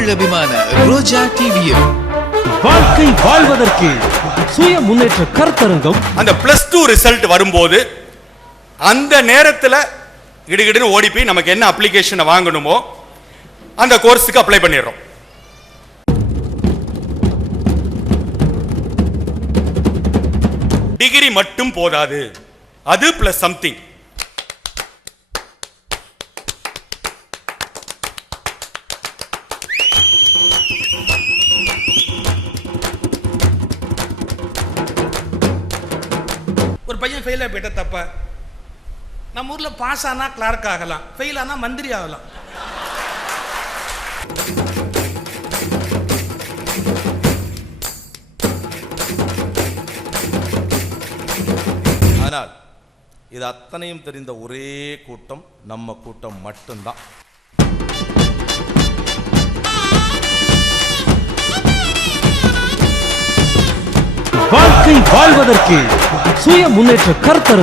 உங்கள் அபிமான ரோஜா டிவியில் வாழ்க்கை வாழ்வதற்கு சுய முன்னேற்ற கருத்தரங்கம். அந்த +2 ரிசல்ட் வரும்போது அந்த நேரத்தில் இடுகிடுன்னு ஓடி போய் நமக்கு என்ன அப்ளிகேஷனை வாங்கணுமோ அந்த கோர்ஸுக்கு அப்ளை பண்ணிடுறோம். டிகிரி மட்டும் போதாது, அது பிளஸ் சம்திங். ஒரு பையன் ஃபெயில் போயிட்டா தப்பா? நம்ம ஊர்ல பாஸ் ஆனா கிளார்க் ஆகலாம், ஃபெயில் ஆனா மந்திரி ஆகலாம். ஆனால் இது அத்தனையும் தெரிந்த ஒரே கூட்டம் நம்ம கூட்டம் மட்டும்தான். வாழ்க்கை வாழ்வதற்கு சுய முன்னேற்ற கருத்தரங்கம்.